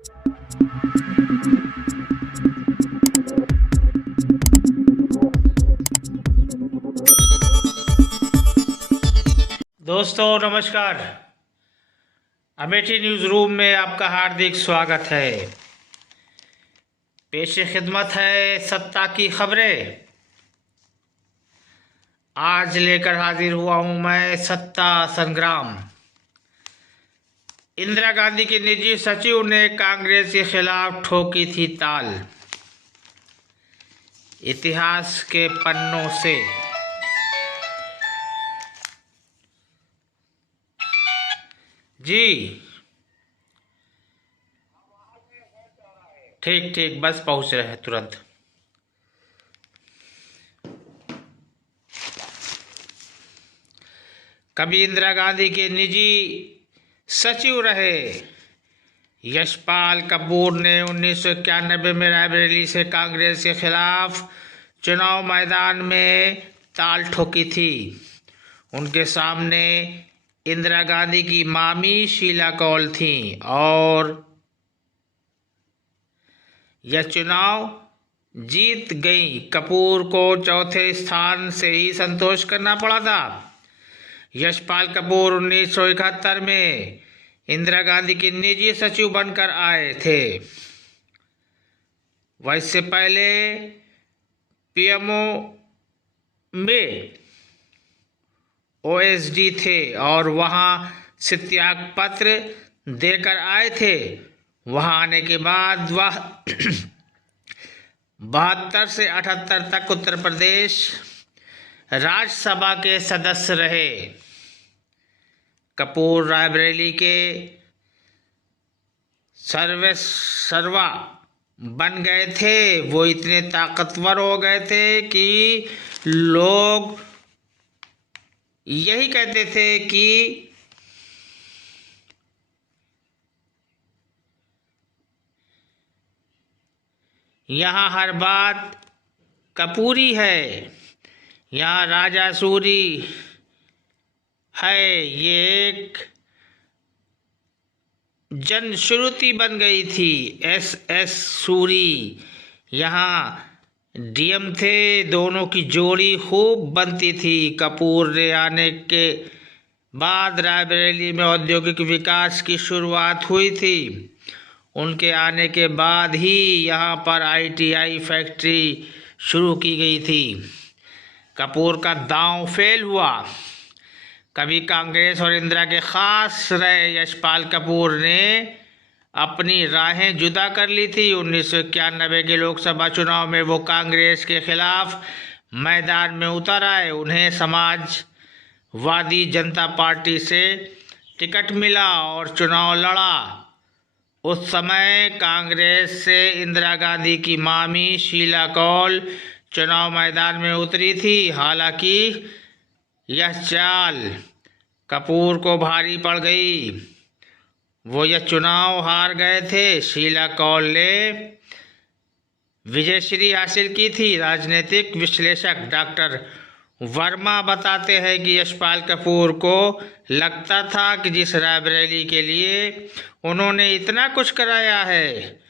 दोस्तों नमस्कार। Amethi news room में आपका हार्दिक स्वागत है। पेश खिदमत है सत्ता की खबरें। आज लेकर हाजिर हुआ हूं मैं सत्ता संग्राम। इंदिरा गांधी के निजी सचिव ने कांग्रेस के खिलाफ ठोकी थी ताल। इतिहास के पन्नों से जी ठीक ठीक, बस पहुंच रहे हैं तुरंत। कभी इंदिरा गांधी के निजी सचिव रहे यशपाल कपूर ने 1991 में रायबरेली से कांग्रेस के खिलाफ चुनाव मैदान में ताल ठोकी थी। उनके सामने इंदिरा गांधी की मामी शीला कौल थी और यह चुनाव जीत गई। कपूर को चौथे स्थान से ही संतोष करना पड़ा था। यशपाल कपूर 1971 में इंदिरा गांधी के निजी सचिव बनकर आए थे। वह इससे पहले पीएमओ में ओएसडी थे और वहां से त्याग पत्र देकर आए थे। वहां आने के बाद वह 72 से 78 तक उत्तर प्रदेश राज्यसभा के सदस्य रहे। कपूर रायबरेली के सर्वा बन गए थे। वो इतने ताकतवर हो गए थे कि लोग यही कहते थे कि यहाँ हर बात कपूरी है, यहाँ राजा सूरी है। ये एक जनश्रुति बन गई थी। एस सूरी यहाँ डीएम थे। दोनों की जोड़ी खूब बनती थी। कपूर ने आने के बाद रायबरेली में औद्योगिक विकास की शुरुआत हुई थी। उनके आने के बाद ही यहाँ पर आईटीआई फैक्ट्री शुरू की गई थी। कपूर का दांव फेल हुआ। कभी कांग्रेस और इंदिरा के खास रहे यशपाल कपूर ने अपनी राहें जुदा कर ली थी। 1991 के लोकसभा चुनाव में वो कांग्रेस के खिलाफ मैदान में उतर आए। उन्हें समाजवादी जनता पार्टी से टिकट मिला और चुनाव लड़ा। उस समय कांग्रेस से इंदिरा गांधी की मामी शीला कौल चुनाव मैदान में उतरी थी। हालांकि यह चाल कपूर को भारी पड़ गई। वो यह चुनाव हार गए थे। शीला कौल ने विजयश्री हासिल की थी। राजनीतिक विश्लेषक डॉक्टर वर्मा बताते हैं कि यशपाल कपूर को लगता था कि जिस रायबरेली के लिए उन्होंने इतना कुछ कराया है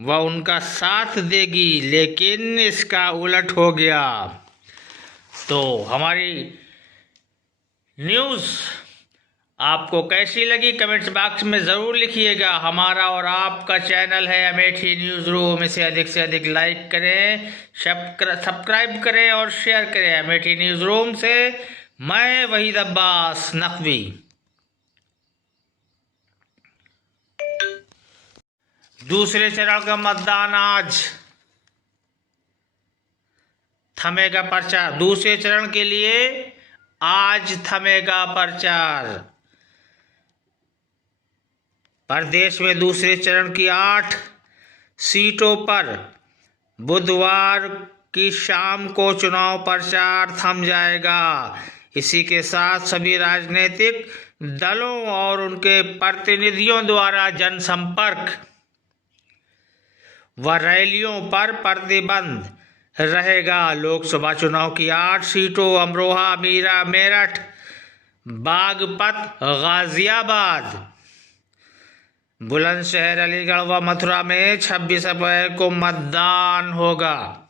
वह उनका साथ देगी, लेकिन इसका उलट हो गया। तो हमारी न्यूज़ आपको कैसी लगी कमेंट्स बॉक्स में ज़रूर लिखिएगा। हमारा और आपका चैनल है अमेठी न्यूज़ रूम। इसे अधिक से अधिक लाइक करें, सब्सक्राइब करें और शेयर करें। अमेठी न्यूज़ रूम से मैं वहीद अब्बास नकवी। दूसरे चरण का मतदान आज थमेगा प्रचार। दूसरे चरण के लिए आज थमेगा प्रचार। प्रदेश में दूसरे चरण की 8 सीटों पर बुधवार की शाम को चुनाव प्रचार थम जाएगा। इसी के साथ सभी राजनीतिक दलों और उनके प्रतिनिधियों द्वारा जनसंपर्क व रैलियों पर प्रतिबंध रहेगा। लोकसभा चुनाव की 8 सीटों अमरोहा, मीरा, मेरठ, बागपत, गाजियाबाद बुलंदशहर, अलीगढ़ व मथुरा में 26 अप्रैल को मतदान होगा।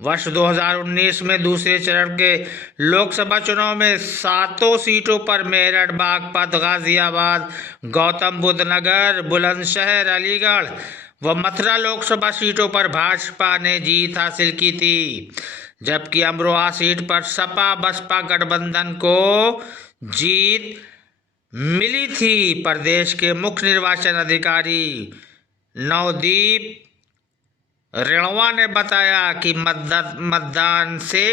वर्ष 2019 में दूसरे चरण के लोकसभा चुनाव में 7 सीटों पर मेरठ, बागपत, गाजियाबाद, गौतम बुद्ध नगर, बुलंदशहर, अलीगढ़ व मथुरा लोकसभा सीटों पर भाजपा ने जीत हासिल की थी, जबकि अमरोहा सीट पर सपा बसपा गठबंधन को जीत मिली थी। प्रदेश के मुख्य निर्वाचन अधिकारी नवदीप रेणवा ने बताया कि मतदान से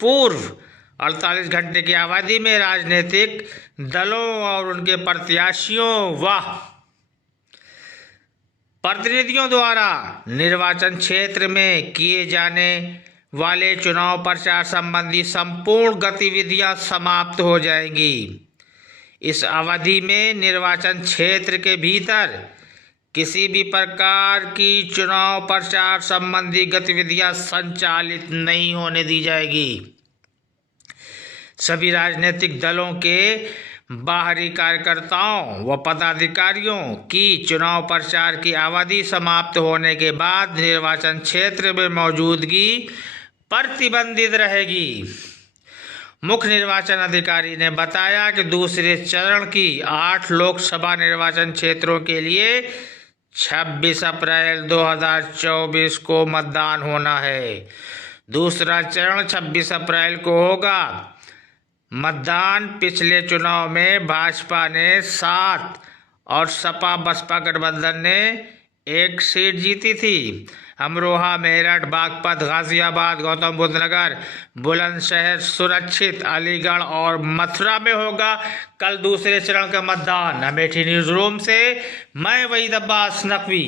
पूर्व 48 घंटे की अवधि में राजनीतिक दलों और उनके प्रत्याशियों व प्रतिनिधियों द्वारा निर्वाचन क्षेत्र में किए जाने वाले चुनाव प्रचार संबंधी संपूर्ण गतिविधियां समाप्त हो जाएंगी। इस अवधि में निर्वाचन क्षेत्र के भीतर किसी भी प्रकार की चुनाव प्रचार संबंधी गतिविधियां संचालित नहीं होने दी जाएगी। सभी राजनीतिक दलों के बाहरी कार्यकर्ताओं व पदाधिकारियों की चुनाव प्रचार की अवधि समाप्त होने के बाद निर्वाचन क्षेत्र में मौजूदगी प्रतिबंधित रहेगी। मुख्य निर्वाचन अधिकारी ने बताया कि दूसरे चरण की 8 लोकसभा निर्वाचन क्षेत्रों के लिए 26 अप्रैल 2024 को मतदान होना है। दूसरा चरण 26 अप्रैल को होगा। मतदान पिछले चुनाव में भाजपा ने 7 और सपा बसपा गठबंधन ने 1 सीट जीती थी। अमरोहा, मेरठ, बागपत, गाजियाबाद, गौतम बुद्ध नगर, बुलंदशहर सुरक्षित, अलीगढ़ और मथुरा में होगा कल दूसरे चरण का मतदान। अमेठी न्यूज रूम से मैं वहीद अब्बास नकवी।